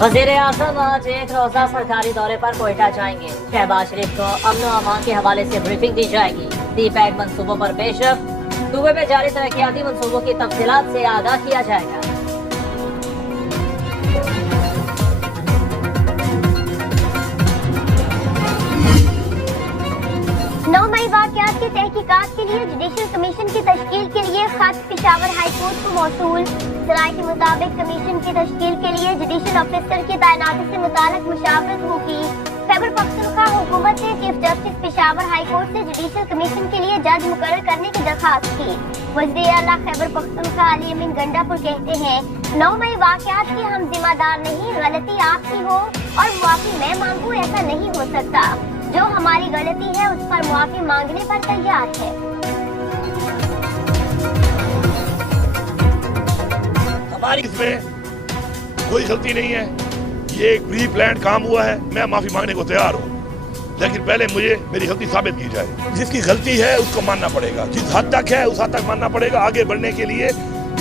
वज़ीर-ए-आज़म आज एक रोजा सरकारी दौरे पर कोयटा जाएंगे। शहबाज शरीफ को अमन और अमान के हवाले से ब्रीफिंग दी जाएगी। सी-पैक मंसूबों पर पेशरफ्त, सूबे में जारी तरक्याती मंसूबों की तफसीलात से आगाह किया जाएगा। 9 मई वाक़यात की तहकीकात के लिए जुडिशल कमीशन की तश्कील के लिए खत पेशावर हाई कोर्ट को मौसूल। सराय के मुताबिक कमीशन की तश्कील के लिए जुडिशल ऑफिसर की तैनाती से मुताल्लिक़ मुशावरत होगी। खैबर पख्तूनख्वा हुकूमत ने chief justice Peshawar high court से जुडिशल कमीशन के लिए जज मुकर्रर करने की दरखास्त की। वज़ीर आला खैबर पख्तूनख्वा अली अमीन गंडापुर कहते हैं, 9 मई वाक़यात के हम जिम्मेदार नहीं, गलती आपकी हो और मुआफ़ी मैं मांगू, ऐसा नहीं हो सकता। जो हमारी गलती है उस पर मुआफ़ी मांगने पर तैयार है। हमारी इसमें कोई गलती नहीं है, ये एक प्री प्लान काम हुआ है। मैं माफी मांगने को तैयार हूँ, लेकिन पहले मुझे मेरी गलती साबित की जाए। जिसकी गलती है उसको मानना पड़ेगा, जिस हद तक है उस हद तक मानना पड़ेगा। आगे बढ़ने के लिए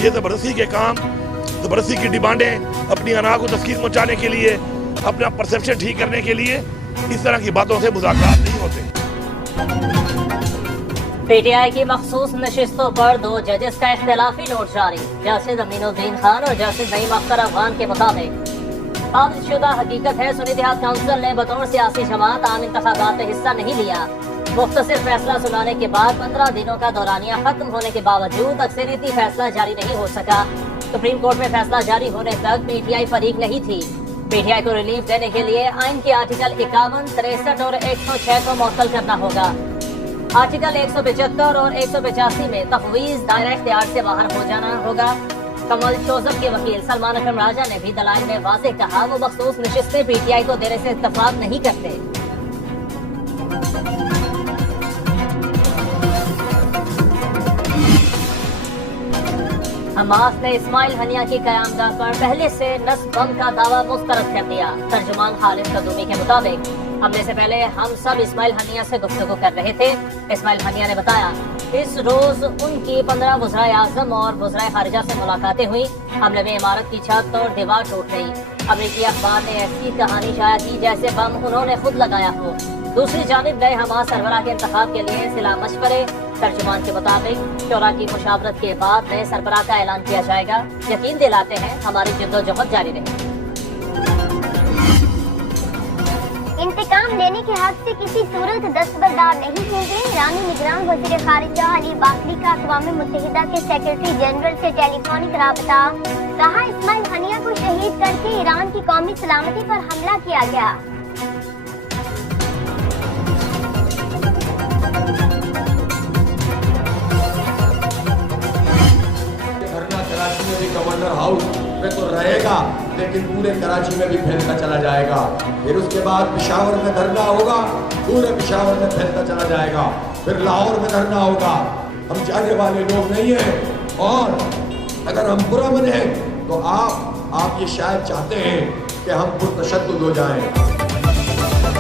ये जबरदस्ती के काम, जबरदस्ती की डिमांडें, अपनी अना को तस्कीर पहुँचाने के लिए, अपना परसेप्शन ठीक करने के लिए इस तरह की बातों से मुज़ाकरात नहीं होते। पीटीआई की मखसूस नशिस्तों पर 2 जजेस का इख्तिलाफी नोट जारी। जस्टिस अमीनुद्दीन खान और जस्टिस नईम अख्तर अफगान के मुताबिक शुदा हकीकत है सुन्नी इत्तेहाद काउंसिल ने बतौर सियासी जमात आम इंतखाबात में हिस्सा नहीं लिया। मुख्तसर फैसला सुनाने के बाद 15 दिनों का दौरानिया खत्म होने के बावजूद अक्सरियती फैसला जारी नहीं हो सका। सुप्रीम कोर्ट में फैसला जारी होने तक पीटीआई फरीक नहीं थी। पीटीआई को रिलीफ देने के लिए आइन के आर्टिकल 51, 63 और 106 को मुअत्तल करना होगा। आर्टिकल 175 और 185 में तफवीज दायरा इख्तियार से बाहर हो जाना होगा। कमल जोसेफ के वकील सलमान अकरम राजा ने भी दलाइल में वाज़ेह कहा, वो मखसूस नशिस्तें पीटीआई को देने से इत्तफाक नहीं करते। हमास ने इस्माइल हनिया की कयामगाह पर पहले से नस्ब बम का दावा मुस्तरद कर दिया। तर्जुमान खालिद कदूमी के मुताबिक हमले से पहले हम सब इस्माइल हनिया से गुफ्तगू कर रहे थे। इस्माइल हनिया ने बताया, इस रोज उनकी 15 वज़राए आज़म और वज़राए खारिजा से मुलाकातें हुई। हमले में इमारत की छत और दीवार टूट गई। अमेरिकी अखबार ने ऐसी कहानी शाया की जैसे बम उन्होंने खुद लगाया हो। दूसरी जानिब नए हमास सरबराह के इंतखाब के लिए सिला मशवरे। तर्जुमान के मुताबिक शोरा की मुशावरत के बाद नए सरबराह का ऐलान किया जाएगा। यकीन दिलाते हैं हमारी जद्दोजहद जारी रहेगी। इंतकाम लेने के हक से किसी सूरत दस्तबरदार नहीं होंगे। ईरानी निगरान वज़ीर खारिजा अली बाकरी का अक़वाम मुत्तहिदा के सेक्रेटरी जनरल से टेलीफोनिक राबता। कहा, इस्माइल हनिया को शहीद करके ईरान की कौमी सलामती पर हमला किया गया। कराची में भी गवर्नर हाउस में तो रहेगा, लेकिन पूरे कराची में भी फैलता चला जाएगा। फिर उसके बाद पेशावर में धरना होगा, पूरे पेशावर में फैलता चला जाएगा। फिर लाहौर में धरना होगा। हम जाने वाले लोग नहीं हैं, और अगर हम बुरा बने तो आप ये शायद चाहते हैं कि हम पुरतशद्दुद हो जाएं।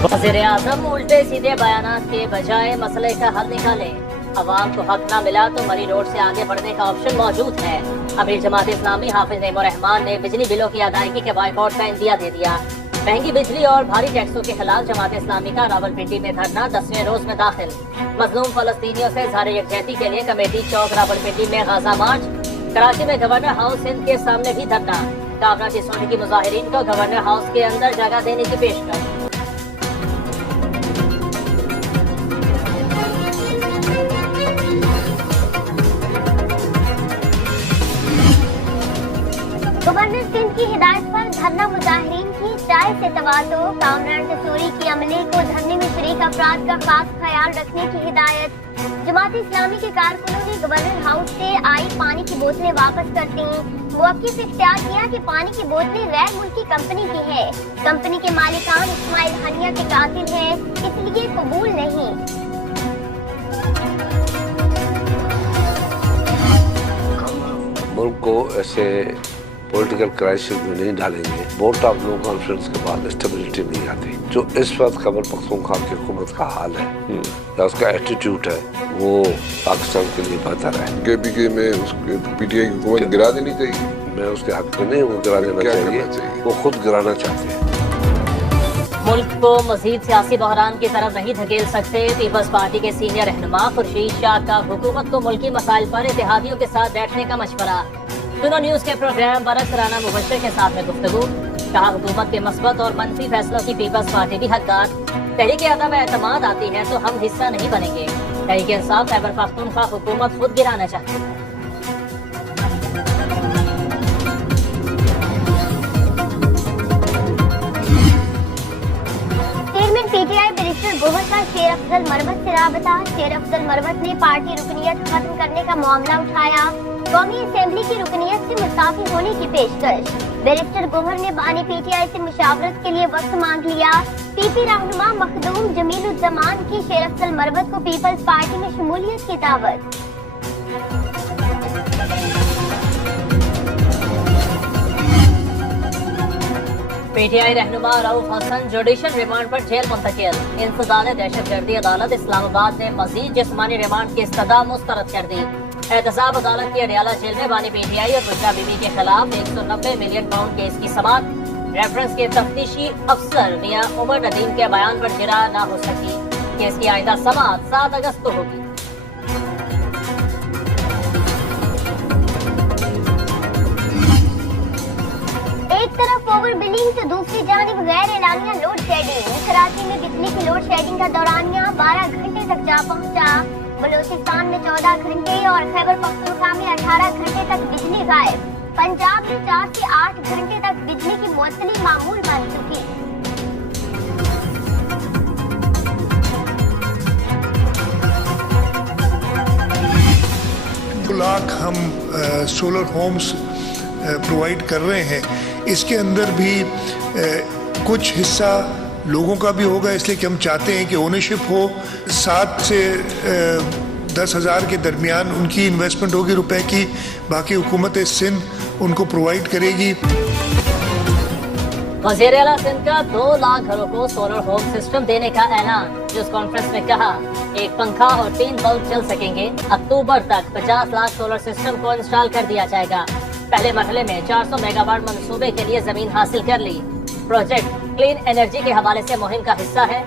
वज़ीर-ए-आज़म उल्टे सीधे बयानात के बजाय मसले का हल निकालें। अवाम को हक न मिला तो मरी रोड से आगे बढ़ने का ऑप्शन मौजूद है। अमीर जमात इस्लामी हाफिज नईमुर रहमान ने बिजली बिलों की अदायगी के बाइकआउट का इंदिया दे दिया। महंगी बिजली और भारी टैक्सों के खिलाफ जमात इस्लामी का रावलपिंडी में धरना 10वें रोज में दाखिल। मजलूम फलस्तीनियों से इज़हार यकजहती के लिए कमेटी चौक रावलपिंडी में गाजा मार्च। कराची में गवर्नर हाउस हिंद के सामने भी धरना। काबरा की सोने की मुजाहिरीन को गवर्नर हाउस के अंदर जगह देने की पेशकश। गवर्नर सिंध की हिदायत पर धरना मुजाहिरीन की चाय से तवाज़ो। कामरान चोरी की अमले को धरने में शरीक अफराद का खास ख्याल रखने की हिदायत। जमात इस्लामी के कारकुनों ने गवर्नर हाउस से आई पानी की बोतलें वापस कर दी। मौक़िफ़ इख्तियार किया कि पानी की बोतलें गैर मुल्की कंपनी की है। कंपनी के मालिकान इस्माइल हनिया के कातिल हैं, इसलिए कबूल नहीं। मुल्क को ऐसे पॉलिटिकल क्राइसिस में नहीं डालेंगे, वोट ऑफ नो कॉन्फिडेंस के बाद स्टेबिलिटी नहीं आती। जो इस वक्त खैबर पख्तूनख्वा की हुकूमत का हाल है या उसका एटीट्यूड है, वो पाकिस्तान के लिए बेहतर है। KPK में उसके PTI की हुकूमत गिरा देनी चाहिए। मैं उसके हक में नहीं, वो गिरा देना चाहिए, वो खुद गिराना चाहते हैं। मुल्क को मजीद सियासी बहरान की तरफ नहीं धकेल सकते। पीपल्स पार्टी के सीनियर रहनुमा खुर्शीद शाह का हुकूमत को मुल्की मसाइल पर इत्तेहादियों के साथ बैठने का मशवरा। सुनो न्यूज के प्रोग्राम बरस राना मुबशर के साथ में गुफ्तगू। कहा हुकूमत के मस्बत और मनफी फैसलों की पीपल्स पार्टी भी हकदार। तहरीक अदम एतमाद आती है तो हम हिस्सा नहीं बनेंगे। तहरीक इंसाफ खैबर पख्तूनख्वा हुकूमत खुद गिराना चाहती है। PTI बैरिस्टर गोहर का शेर अफजल मरवत से राबता। शेर अफजल मरवत ने पार्टी रुकनियत खत्म करने का मामला उठाया। कौमी असेंबली की रुकनियत से मुस्ताफी होने की पेशकश। बैरिस्टर गोहर ने बानी PTI से मुशावरत के लिए वक्त मांग लिया। PP रहनुमा मखदूम जमीलुज्जमान की शेर अफजल मरवत को पीपल्स पार्टी में शमूलियत की दावत। PTI रहनुमा रऊफ हसन जुडिशल रिमांड पर जेल मुंतकिल। इंसदाद दहशतगर्दी अदालत इस्लामाबाद ने मजीद जिस्मानी रिमांड की इस्तदा मुस्तरद कर दी। एहतसाब अदालत की अडियाला जेल में बानी PTI और बुशरा बीबी के खिलाफ 190 मिलियन पाउंड केस की समाअत। रेफरेंस के तफ्तीशी अफसर मियां उमर नदीम के बयान पर जिरा न हो सकी। केस की आइंदा समाअत 7 अगस्त को होगी। एक तरफ ओवर बिलिंग तो दूसरी जानिब गैर एलानिया लोड शेडिंग। कराची में बिजली की लोड शेडिंग का दौरानिया 12 घंटे तक जा पहुंचा। बलूचिस्तान में 14 घंटे और खैबर पख्तूनख्वा में 18 घंटे तक बिजली गायब। पंजाब में 4 से 8 घंटे तक बिजली की मुअत्तली मामूल बन चुकी। लाख हम सोलर होम्स प्रोवाइड कर रहे हैं। इसके अंदर भी कुछ हिस्सा लोगों का भी होगा, इसलिए कि हम चाहते हैं कि ओनरशिप हो। 7 से 10,000 के दरमियान उनकी इन्वेस्टमेंट होगी रुपए की, बाकी हुकूमत सिंध उनको प्रोवाइड करेगी। वज़ीर आला सिंध का 2 लाख घरों को सोलर होम सिस्टम देने का ऐलान। न्यूज कॉन्फ्रेंस में कहा 1 पंखा और 3 बल्ब चल सकेंगे। अक्टूबर तक 50 लाख सोलर सिस्टम को इंस्टॉल कर दिया जाएगा। पहले मरहले में 400 मेगावाट मंसूबे के लिए जमीन हासिल कर ली। प्रोजेक्ट क्लीन एनर्जी के हवाले से मुहिम का हिस्सा है।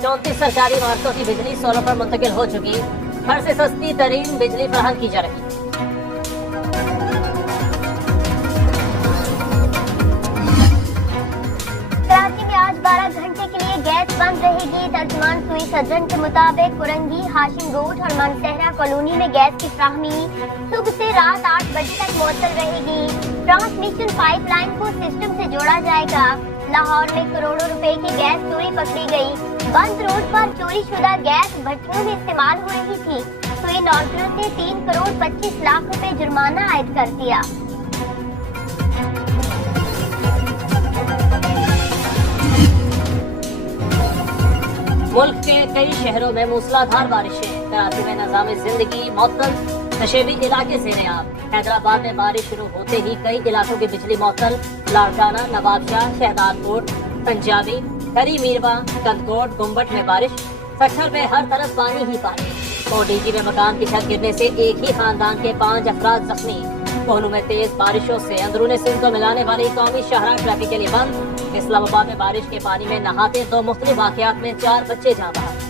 34 सरकारी इमारतों की बिजली सोलर पर मुंतकिल हो चुकी। हर से सस्ती तरीन बिजली फराहम की जा रही। कराची में आज 12 घंटे के लिए गैस बंद रहेगी। तर्जुमान सुई सज्जन के मुताबिक कुरंगी, हाशिम रोड और मनसहरा कॉलोनी में गैस की फ्राहमी सुबह से रात 8 बजे तक मुअत्तल रहेगी। ट्रांसमिशन पाइपलाइन को सिस्टम से जोड़ा जाएगा। लाहौर में करोड़ों रुपए की गैस चोरी पकड़ी गई। बंद रोड पर चोरी शुदा गैस भट्टियों में इस्तेमाल हो रही थी तो इन ऑर्डर ने 3 करोड़ 25 लाख रुपए जुर्माना आयद कर दिया। मुल्क के कई शहरों में मूसलाधार बारिशें। कराची में निज़ाम जिंदगी मअतल, नशेबी इलाके ज़ेर-ए-आब। हैदराबाद में बारिश शुरू होते ही कई इलाकों की बिजली मअतल। लाड़काना, नवाबशाह, शहदादकोट, पंजाबी, हरी मीरवा, कंदकोट, गुम्बट में बारिश। सच्छर में हर तरफ पानी ही पानी। ODG में मकान की छत गिरने से एक ही खानदान के 5 अफराद जख्मी। कोहनू में तेज बारिशों से अंदरूनी सिंध को मिलाने वाली कौमी शाहराह ट्रैफिक के लिए बंद। इस्लामाबाद में बारिश के पानी में नहाते 2 मुख्तलिफ वाक़यात में 4 बच्चे जाँ बहक।